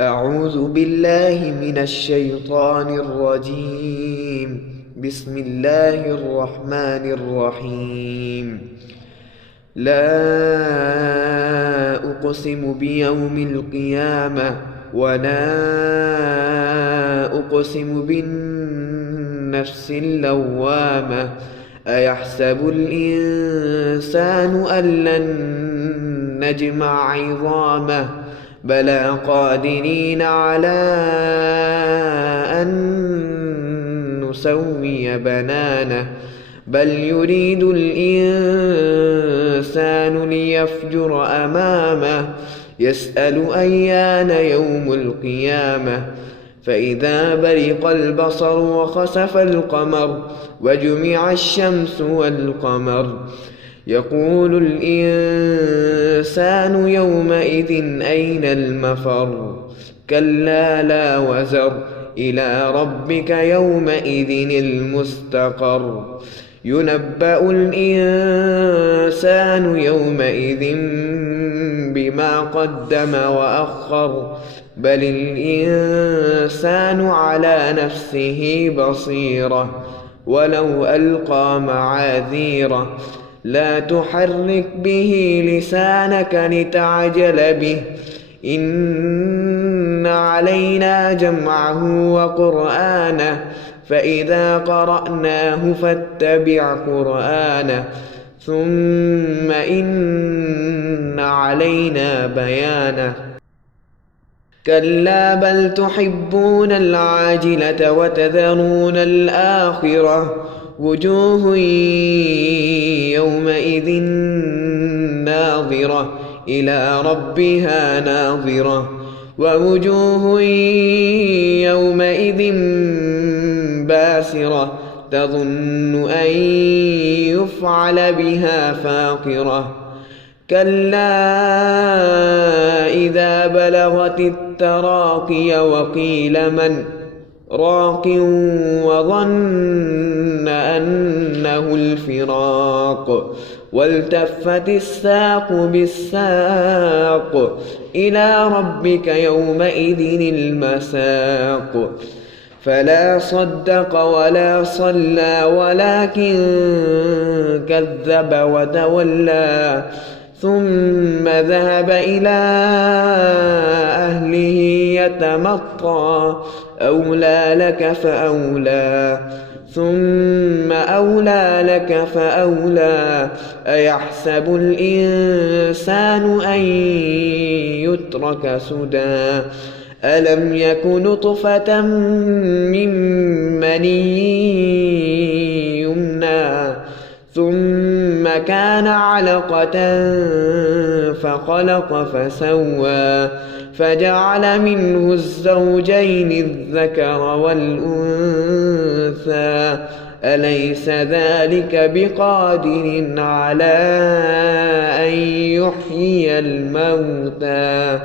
أعوذ بالله من الشيطان الرجيم. بسم الله الرحمن الرحيم. لا أقسم بيوم القيامة ولا أقسم بالنفس اللوامة. أيحسب الإنسان أن لن نجمع عظامه بلى قادرين على أن نسوي بنانه بل يريد الإنسان ليفجر أمامه يسأل أيان يوم القيامة فإذا برق البصر وخسف القمر وجمع الشمس والقمر يقول الإنسان يومئذ أين المفر كلا لا وزر إلى ربك يومئذ المستقر ينبأ الإنسان يومئذ بما قدم وأخر بل الإنسان على نفسه بصيرة ولو ألقى معاذيره لا تحرك به لسانك لتعجل به إن علينا جمعه وقرآنه فإذا قرأناه فاتبع قرآنه ثم إن علينا بيانه كلا بل تحبون العاجلة وتذرون الآخرة وجوه يومئذ ناظرة إلى ربها ناظرة ووجوه يومئذ باسرة تظن أن يفعل بها فاقرة كلا إذا بلغت التراقي وقيل من راق وظن أنه الفراق والتفت الساق بالساق إلى ربك يومئذ المساق فلا صدق ولا صلى ولكن كذب وتولى ثم ذهب إلى أهله يتمطى أولى لك فأولى ثم أولى لك فأولى أيحسب الإنسان أن يترك سدى ألم يك نطفة من مني يمنى ثم كان علقة فخلق فسوى فجعل منه الزوجين الذكر والأنثى أليس ذلك بقادر على أن يحيي الموتى